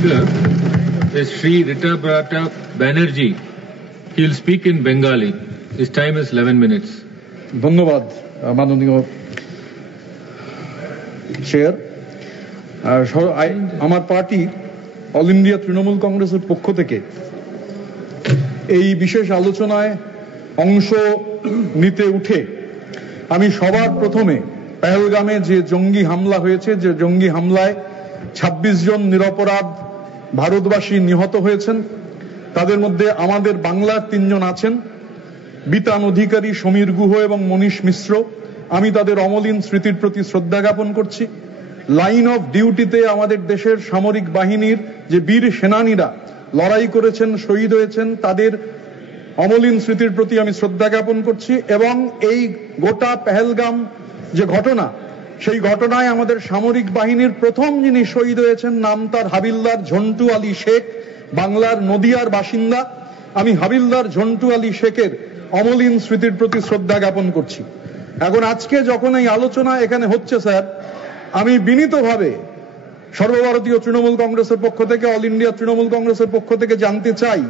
speaker is Sri Ritabrata Banerjee. He will speak in Bengali. His time is 11 minutes. ধন্যবাদ মাননীয় chair. আমার party all India Trinamool কংগ্রেসের পক্ষ থেকে এই বিশেষ আলোচনায় অংশ নিতে উঠে আমি সবার প্রথমে পেহেলগামে যে জঙ্গি হামলা হয়েছে, যে জঙ্গি হামলায় ২৬ জন নিরপরাধ ভারতবাসী নিহত হয়েছেন, তাদের মধ্যে আমাদের বাংলার ৩ জন আছেন, বিতান অধিকারী, সমীর গুহ এবং মনীষ মিশ্র। আমি তাদের অমলিন স্মৃতির প্রতি শ্রদ্ধা জ্ঞাপন করছি। লাইন অফ ডিউটিতে আমাদের দেশের সামরিক বাহিনীর যে বীর সেনানীরা লড়াই করেছেন, শহীদ হয়েছেন, তাদের অমলিন স্মৃতির প্রতি আমি শ্রদ্ধা জ্ঞাপন করছি। এবং এই গোটা পেহেলগাম যে ঘটনা, সেই ঘটনায় আমাদের সামরিক বাহিনীর প্রথম যিনি শহীদ হয়েছেন, নাম তার হাবিলদার ঝন্টু আলী শেখ, বাংলার নদিয়ার বাসিন্দা। আমি হাবিলদার ঝন্টু আলী শেখের অমলিন স্মৃতির প্রতি শ্রদ্ধা জ্ঞাপন করছি। এখন আজকে যখন এই আলোচনা এখানে হচ্ছে স্যার, আমি বিনীতভাবে সর্বভারতীয় তৃণমূল কংগ্রেসের পক্ষ থেকে, অল ইন্ডিয়া তৃণমূল কংগ্রেসের পক্ষ থেকে জানতে চাই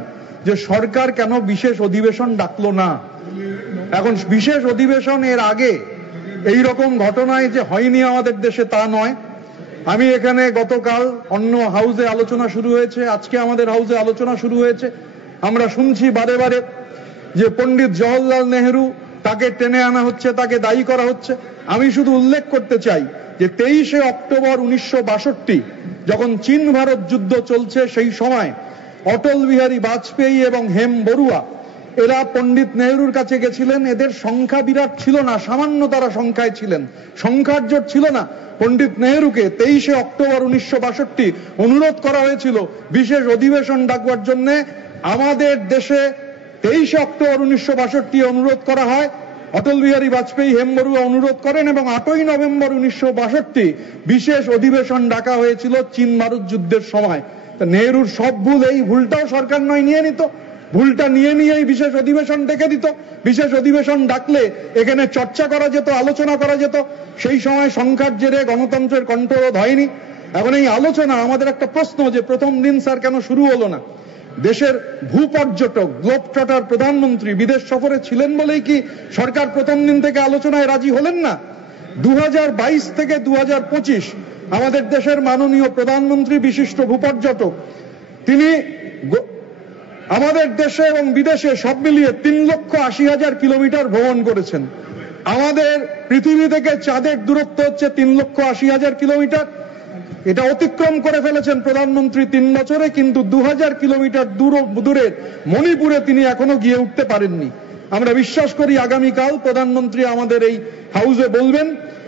যে সরকার কেন বিশেষ অধিবেশন ডাকলো না। এখন বিশেষ অধিবেশন এর আগে এই রকম ঘটনায় যে হয়নি আমাদের দেশে তা নয়। আমি এখানে গতকাল অন্য হাউসে আলোচনা শুরু হয়েছে, আজকে আমাদের হাউসে আলোচনা শুরু হয়েছে। আমরা শুনছি বারে বারে যে পণ্ডিত জওহরলাল নেহেরু, তাকে টেনে আনা হচ্ছে, তাকে দায়ী করা হচ্ছে। আমি শুধু উল্লেখ করতে চাই যে 23শে অক্টোবর 1962 যখন চীন ভারত যুদ্ধ চলছে, সেই সময় অটল বিহারী বাজপেয়ী এবং হেম বড়ুয়া এরা পণ্ডিত নেহেরুর কাছে গেছিলেন। এদের সংখ্যা বিরাট ছিল না, সামান্য তারা সংখ্যায় ছিলেন, সংখ্যার জোট ছিল না। পণ্ডিত নেহেরুকে 23শে অক্টোবর 1962 অনুরোধ করা হয়েছিল বিশেষ অধিবেশন ডাকবার জন্য। আমাদের দেশে 23শে অক্টোবর 1962 অনুরোধ করা হয়, অটল বিহারী বাজপেয়ী, হেম বড়ুয়া অনুরোধ করেন এবং 8ই নভেম্বর 1962 বিশেষ অধিবেশন ডাকা হয়েছিল চীন ভারত যুদ্ধের সময়। নেহেরুর সব ভুল, এই ভুলটাও সরকার নয় নিয়ে নিত, ভুলটা নিয়েই বিশেষ অধিবেশন ডেকে দিত। বিশেষ অধিবেশন ডাকলে এখানে চর্চা করা যেত, আলোচনা করা যেত। সেই সময় সংখ্যার জেরে গণতন্ত্রের কণ্ঠরোধ হয়নি। এখন এই আলোচনা, আমাদের একটা প্রশ্ন যে প্রথম দিন স্যার কেন শুরু হলো না? দেশের ভূপর্যটক গ্লোব ট্রটার প্রধানমন্ত্রী বিদেশ সফরে ছিলেন বলেই কি সরকার প্রথম দিন থেকে আলোচনায় রাজি হলেন না? 2022 থেকে 2025 আমাদের দেশের মাননীয় প্রধানমন্ত্রী, বিশিষ্ট ভূপর্যটক, তিনি আমাদের দেশে এবং বিদেশে সব মিলিয়ে 3,80,000 কিলোমিটার ভ্রমণ করেছেন। আমাদের পৃথিবী থেকে চাঁদের দূরত্ব হচ্ছে 3,80,000 কিলোমিটার। এটা অতিক্রম করে ফেলেছেন প্রধানমন্ত্রী 3 বছরে, কিন্তু 2000 কিলোমিটার দূরের মণিপুরে তিনি এখনো গিয়ে উঠতে পারেননি। আমরা বিশ্বাস করি আগামীকাল প্রধানমন্ত্রী আমাদের এই হাউসে বলবেন,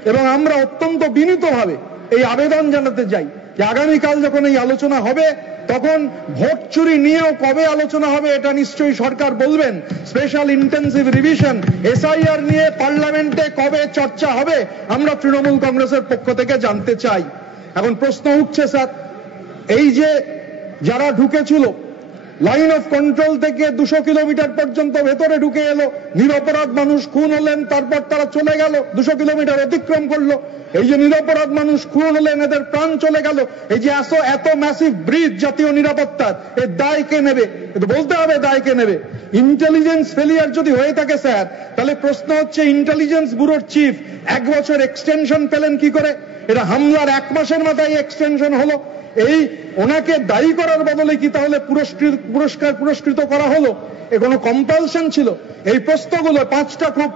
এবং আমরা অত্যন্ত বিনীতভাবে এই আবেদন জানাতে চাই যে আগামীকাল যখন এই আলোচনা হবে, তখন ভোট চুরি নিয়েও কবে আলোচনা হবে এটা নিশ্চয়ই সরকার বলবেন। স্পেশাল ইন্টেন্সিভ রিভিশন, এসআইআর নিয়ে পার্লামেন্টে কবে চর্চা হবে, আমরা তৃণমূল কংগ্রেসের পক্ষ থেকে জানতে চাই। এখন প্রশ্ন উঠছে স্যার, এই যে যারা ঢুকেছিল লাইন অফ কন্ট্রোল থেকে 200 কিলোমিটার পর্যন্ত ভেতরে ঢুকে এলো, নিরপরাধ মানুষ খুন হলেন, তারপর তারা চলে গেল, 200 কিলোমিটার অতিক্রম করলো। এই যে নিরপরাধ মানুষ খুন হলেন, এদের প্রাণ চলে গেল, এই যে এত ম্যাসিভ ব্রিজ জাতীয় নিরাপত্তার, এর দায় কে নেবে? বলতে হবে দায় কে নেবে। ইন্টেলিজেন্স ফেলিয়ার যদি হয়ে থাকে স্যার, তাহলে প্রশ্ন হচ্ছে ইন্টেলিজেন্স ব্যুরোর চিফ 1 বছর এক্সটেনশন পেলেন কি করে? এটা হামলার 1 মাসের মাথায় এক্সটেনশন হলো। এই ওনাকে দায়ী করার বদলে কি তাহলে পুরস্কৃত করা হলো? এ কোনো কম্পালশন ছিল? এই প্রশ্নগুলো 5টা খুব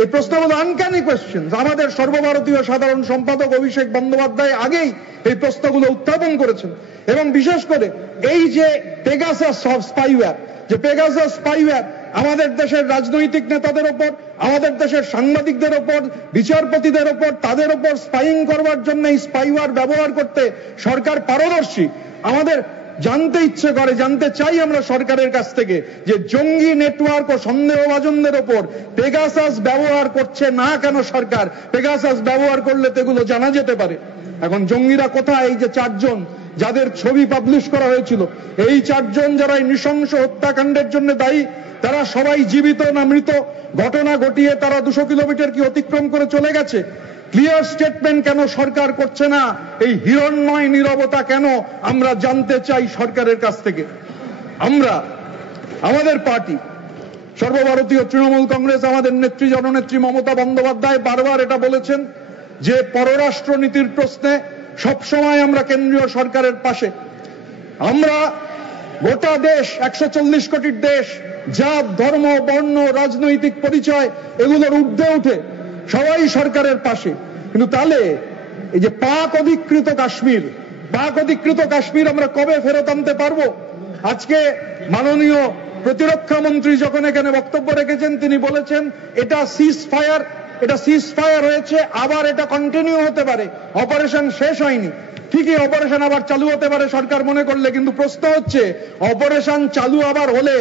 এই প্রশ্নগুলো আনক্যানি কোয়েশ্চেন। আমাদের সর্বভারতীয় সাধারণ সম্পাদক অভিষেক বন্দ্যোপাধ্যায় আগেই এই প্রশ্নগুলো উত্থাপন করেছেন। এবং বিশেষ করে এই যে পেগাসাস স্পাইওয়্যার, যে পেগাসাস স্পাইওয়্যার আমাদের দেশের রাজনৈতিক নেতাদের ওপর, আমাদের দেশের সাংবাদিকদের ওপর, বিচারপতিদের ওপর, তাদের ওপর স্পাইং করবার জন্য এই স্পাইওয়্যার ব্যবহার করতে সরকার পারদর্শী। আমাদের জানতে ইচ্ছে করে, জানতে চাই আমরা সরকারের কাছ থেকে যে জঙ্গি নেটওয়ার্ক ও সন্দেহভাজনদের ওপর পেগাসাস ব্যবহার করছে না কেন সরকার? পেগাসাস ব্যবহার করলে তো এগুলো জানা যেতে পারে। এখন জঙ্গিরা কোথায়? এই যে 4 জন যাদের ছবি পাবলিশ করা হয়েছিল, এই 4 জন যারা নৃশংস হত্যাকাণ্ডের জন্য দায়ী, তারা সবাই জীবিত না মৃত? ঘটনা ঘটিয়ে তারা 200 কিলোমিটার কি অতিক্রম করে চলে গেছে? ক্লিয়ার স্টেটমেন্ট কেন সরকার করছে না? এই হিরণ্ময় নীরবতা কেন? আমরা জানতে চাই সরকারের কাছ থেকে। আমরা, আমাদের পার্টি সর্বভারতীয় তৃণমূল কংগ্রেস, আমাদের নেত্রী জননেত্রী মমতা বন্দ্যোপাধ্যায় বারবার এটা বলেছেন যে পররাষ্ট্র নীতির প্রশ্নে সবসময় আমরা কেন্দ্রীয় সরকারের পাশে। আমরা গোটা দেশ, 140 কোটির দেশ, জাত, ধর্ম, বর্ণ, রাজনৈতিক পরিচয় এগুলোর ঊর্ধ্বে উঠে সবাই সরকারের পাশে। কিন্তু তাহলে এই যে পাক অধিকৃত কাশ্মীর আমরা কবে ফেরত আনতে পারবো? আজকে মাননীয় প্রতিরক্ষা মন্ত্রী যখন এখানে বক্তব্য রেখেছেন তিনি বলেছেন এটা সিজ ফায়ার হয়েছে, আবার এটা কন্টিনিউ হতে পারে, অপারেশন শেষ হয়নি। ঠিকই, অপারেশন আবার চালু হতে পারে সরকার মনে করলে, কিন্তু প্রশ্ন হচ্ছে অপারেশন চালু আবার হলে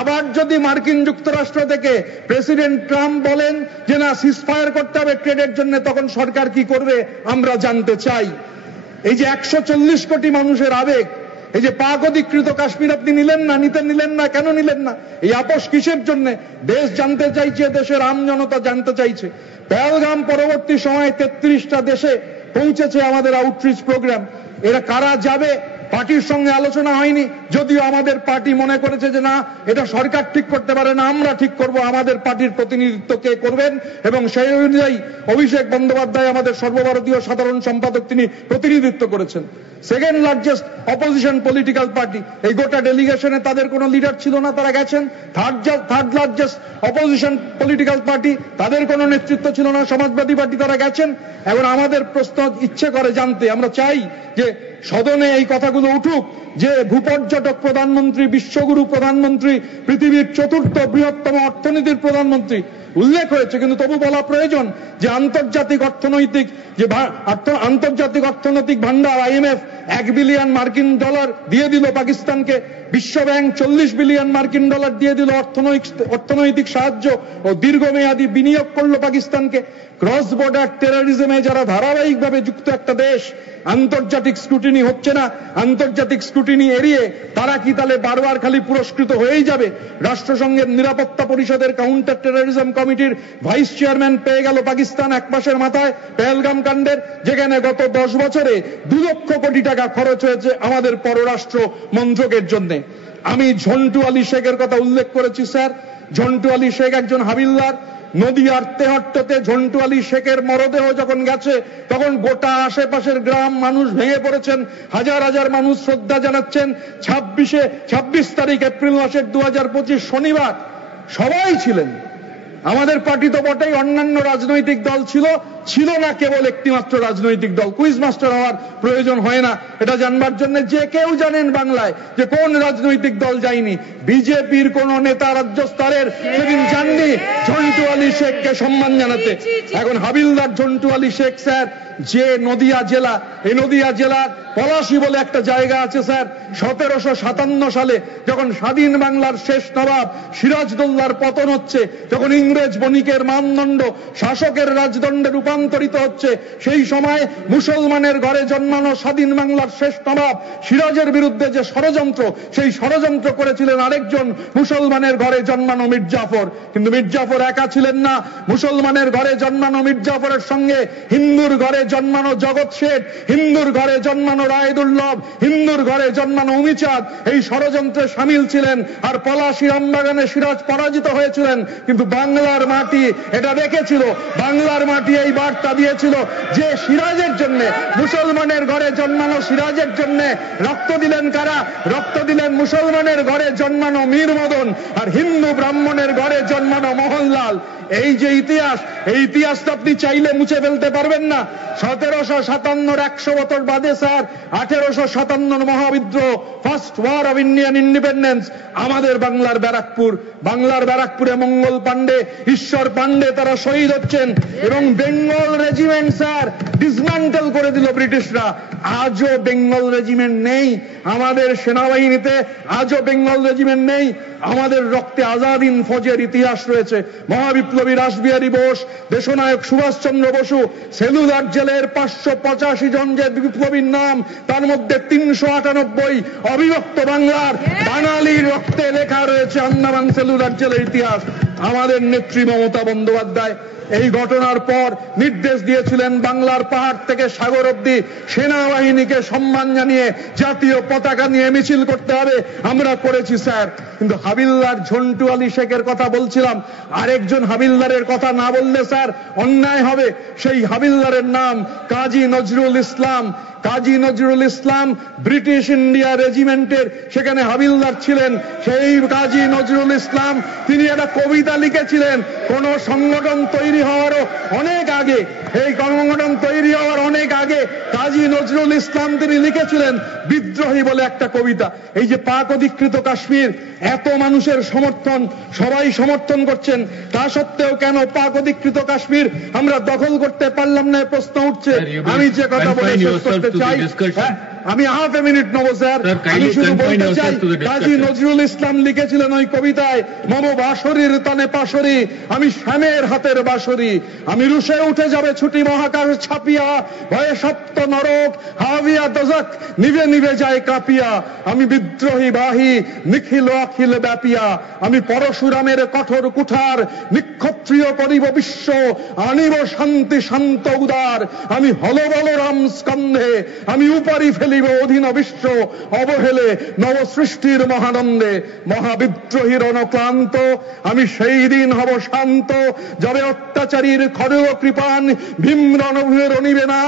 আবার যদি মার্কিন যুক্তরাষ্ট্র থেকে প্রেসিডেন্ট ট্রাম্প বলেন যে না সিজ ফায়ার করতে হবে ট্রেডের জন্য, তখন সরকার কি করবে আমরা জানতে চাই। এই যে 140 কোটি মানুষের আবেগ, এই যে পাক অধিকৃত কাশ্মীর আপনি নিলেন না, কেন নিলেন না? এই আপোষ কিসের জন্য? দেশ জানতে চাইছে, দেশের আম জনতা জানতে চাইছে। পেহেলগাম পরবর্তী সময়ে 33টা দেশে পৌঁছেছে আমাদের আউটরিচ প্রোগ্রাম। এরা কারা যাবে পার্টির সঙ্গে আলোচনা হয়নি, যদিও আমাদের পার্টি মনে করেছে যে না এটা সরকার ঠিক করতে পারে না, আমরা ঠিক করব, আমাদের পার্টির প্রতিনিধিত্ব কে করবেন, এবং সেই অনুযায়ী অভিষেক বন্দ্যোপাধ্যায় আমাদের সর্বভারতীয় সাধারণ সম্পাদক তিনি প্রতিনিধিত্ব করেছেন। Second largest opposition political party, এই গোটা ডেলিগেশনে তাদের কোনো লিডার ছিল না, তারা গেছেন। Third largest opposition political party, তাদের কোনো নেতৃত্ব ছিল না, সমাজবাদী পার্টি, তারা গেছেন। এখন আমাদের প্রশ্ন ইচ্ছে করে জানতে, আমরা চাই যে সদনে এই কথাগুলো উঠুক যে ভূপর্যটক প্রধানমন্ত্রী, বিশ্বগুরু প্রধানমন্ত্রী, পৃথিবীর 4র্থ বৃহত্তম অর্থনীতির প্রধানমন্ত্রী উল্লেখ হয়েছে, কিন্তু তবু বলা প্রয়োজন যে আন্তর্জাতিক অর্থনৈতিক ভান্ডার IMF $1 বিলিয়ন মার্কিন ডলার দিয়ে দিল পাকিস্তানকে, বিশ্বব্যাংক $40 বিলিয়ন মার্কিন ডলার দিয়ে দিল অর্থনৈতিক সাহায্য ও দীর্ঘমেয়াদী বিনিয়োগ করলো পাকিস্তানকে। ক্রস বর্ডার টেররিজমে যারা ধারাবাহিকভাবে যুক্ত একটা দেশ, আন্তর্জাতিক স্ক্রুটিনি হচ্ছে না, আন্তর্জাতিক স্ক্রুটিনি এড়িয়ে তারা কি তাহলে বারবার খালি পুরস্কৃত হয়েই যাবে? রাষ্ট্রসংঘের নিরাপত্তা পরিষদের কাউন্টার টেররিজম কমিটির ভাইস চেয়ারম্যান পেয়ে গেল পাকিস্তান 1 মাসের মাথায় পেহেলগাম কাণ্ডের, যেখানে গত 10 বছরে 2 লক্ষ কোটি টাকা খরচ হয়েছে আমাদের পররাষ্ট্র মন্ত্রকের জন্য। আমি ঝন্টু আলী শেখের কথা উল্লেখ করেছি স্যার। ঝন্টু আলী শেখ একজন হাবিলদার। নদিয়ার তেহট্টতে ঝন্টু আলী শেখের মরদেহ যখন গেছে তখন গোটা আশেপাশের গ্রাম মানুষ ভেঙে পড়েছেন, হাজার হাজার মানুষ শ্রদ্ধা জানাচ্ছেন। 26 তারিখ এপ্রিল মাসের 2025 শনিবার সবাই ছিলেন। আমাদের পার্টি তো বটেই, অন্যান্য রাজনৈতিক দল ছিল না কেবল একটিমাত্র রাজনৈতিক দল। কুইজ মাস্টার হওয়ার প্রয়োজন হয় না এটা জানবার জন্য, যে কেউ জানেন বাংলায় যে কোন রাজনৈতিক দল যায়নি। বিজেপির কোন নেতা রাজ্য স্তরের সেদিন যাননি ঝন্টু আলী শেখকে সম্মান জানাতে। এখন হাবিলদার ঝন্টু আলী শেখ স্যার, যে নদিয়া জেলা, এই নদিয়া জেলার পলাশী বলে একটা জায়গা আছে স্যার, 1757 সালে যখন স্বাধীন বাংলার শেষ নবাব সিরাজদৌল্লার পতন হচ্ছে, যখন ইংরেজ বণিকের মানদণ্ড শাসকের রাজদণ্ডে রূপান্তরিত হচ্ছে, সেই সময় মুসলমানের ঘরে জন্মানো স্বাধীন বাংলার শেষ নবাব সিরাজের বিরুদ্ধে যে ষড়যন্ত্র, সেই ষড়যন্ত্র করেছিলেন আরেকজন মুসলমানের ঘরে জন্মানো মির্জাফর। কিন্তু মির্জাফর একা ছিলেন না, মুসলমানের ঘরে জন্মানো মির্জাফরের সঙ্গে হিন্দুর ঘরে জন্মানো জগৎ শেঠ, হিন্দুর ঘরে জন্মানো রায়দুল্লভ, হিন্দুর ঘরে জন্মানো উমিচাঁদ এই ষড়যন্ত্রে সামিল ছিলেন। আর পলাশী রামবাগানে সিরাজ পরাজিত হয়েছিলেন, কিন্তু বাংলার মাটি এটা দেখেছিল, বাংলার মাটি এই বার্তা দিয়েছিল যে সিরাজের জন্য, মুসলমানের ঘরে জন্মানো সিরাজের জন্য রক্ত দিলেন কারা? রক্ত দিলেন মুসলমানের ঘরে জন্মানো মীর মদন আর হিন্দু ব্রাহ্মণের ঘরে জন্মানো মোহনলাল। এই যে ইতিহাস, এই ইতিহাস তো আপনি চাইলে মুছে ফেলতে পারবেন না। 1757 100 বছর বাদে স্যার 1857 মহাবিদ্রোহ, first war of Indian independence, আমাদের বাংলার ব্যারাকপুরে মঙ্গল পাণ্ডে, ঈশ্বর পাণ্ডে তারা শহীদ হচ্ছেন। এবং বেঙ্গল রেজিমেন্ট স্যার ডিসম্যান্টেল করে দিল ব্রিটিশরা। আজও বেঙ্গল রেজিমেন্ট নেই আমাদের সেনাবাহিনীতে, আজও বেঙ্গল রেজিমেন্ট নেই। আমাদের রক্তে আজাদ হিন্দ ফৌজের ইতিহাস রয়েছে। মহাবিপ্লবী রাসবিহারী বোস, দেশনায়ক সুভাষচন্দ্র বসু, সেলুলার জেলা জেলের 585 জন যে বিপ্লবীর নাম, তার মধ্যে 398 অবিভক্ত বাংলার বাঙালির রক্তে লেখা রয়েছে আন্দামান সেলুলার জেলের ইতিহাস। আমাদের নেত্রী মমতা বন্দ্যোপাধ্যায় এই ঘটনার পর নির্দেশ দিয়েছিলেন বাংলার পাহাড় থেকে সাগর অবধি সেনাবাহিনীকে সম্মান জানিয়ে জাতীয় পতাকা নিয়ে মিছিল করতে হবে। আমরা করেছি স্যার, কিন্তু হাবিলদার ঝন্টু আলী শেখের কথা বলছিলাম, আরেকজন হাবিলদারের কথা না বললে স্যার অন্যায় হবে। সেই হাবিলদারের নাম কাজী নজরুল ইসলাম। কাজী নজরুল ইসলাম ব্রিটিশ ইন্ডিয়া রেজিমেন্টের সেখানে হাবিলদার ছিলেন। সেই কাজী নজরুল ইসলাম তিনি একটা কবিতা লিখেছিলেন কোন সংগঠন তৈরি হওয়ারও অনেক আগে, এই সংগঠন তৈরি হওয়ার অনেক আগে কাজী নজরুল ইসলাম তিনি লিখেছিলেন বিদ্রোহী বলে একটা কবিতা। এই যে পাক অধিকৃত কাশ্মীর, এত মানুষের সমর্থন, সবাই সমর্থন করছেন, তা সত্ত্বেও কেন পাক অধিকৃত কাশ্মীর আমরা দখল করতে পারলাম না প্রশ্ন উঠছে। আমি যে কথা বলে শেষ করতে চাই, আমি হাফ এ মিনিট নেবো স্যার। আমি শুধু বলতে চাই কাজী নজরুল ইসলাম লিখেছিলেন ওই কবিতায়, মম বাঁশরীর তনে পাশরি, আমি শ্যামের হাতের বাঁশরি, আমি রুশে উঠে যাবে ছুটি মহাকাশ ছাপিয়া, ভয়ে সপ্ত নরক হাবিয়া দজক নিভে নিভে যায় কাঁপিয়া, আমি বিদ্রোহী বাহী নিখিল অখিল ব্যাপিয়া, আমি পরশুরামের কঠোর কুঠার নিক্ষত্রিয় করিব বিশ্ব, আনিব শান্তি শান্ত উদার, আমি হল বলরাম স্কন্ধে, আমি উপারি ফেলিব অধীন বিশ্ব, অবহেলে নবসৃষ্টির মহানন্দে, মহাবিদ্রোহীর অনক্লান্ত, আমি সেই দিন হব শান্ত, যবে অত্যাচারীর খড়গ কৃপান ভীম রণভূমে রণিবে না,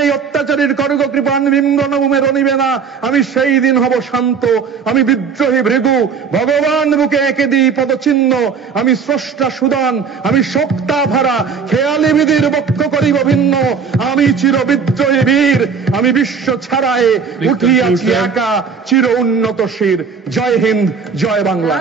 এই অত্যাচারীর খড়গ কৃপান ভীম রণভূমে রণিবে না, আমি সেই দিন হব শান্ত, আমি বিদ্রোহী ভৃগু ভগবান বুকে এঁকে দিই পদচিহ্ন, আমি স্রষ্টা সুদান, আমি শক্তা ভাড়া খেয়ালি বিধির বক্ষ করিব ভিন্ন, আমি চির বিদ্রোহী বীর, আমি বিশ্ব ছাড়ায় উঠিয়াছি একা চির উন্নত শির। জয় হিন্দ, জয় বাংলা।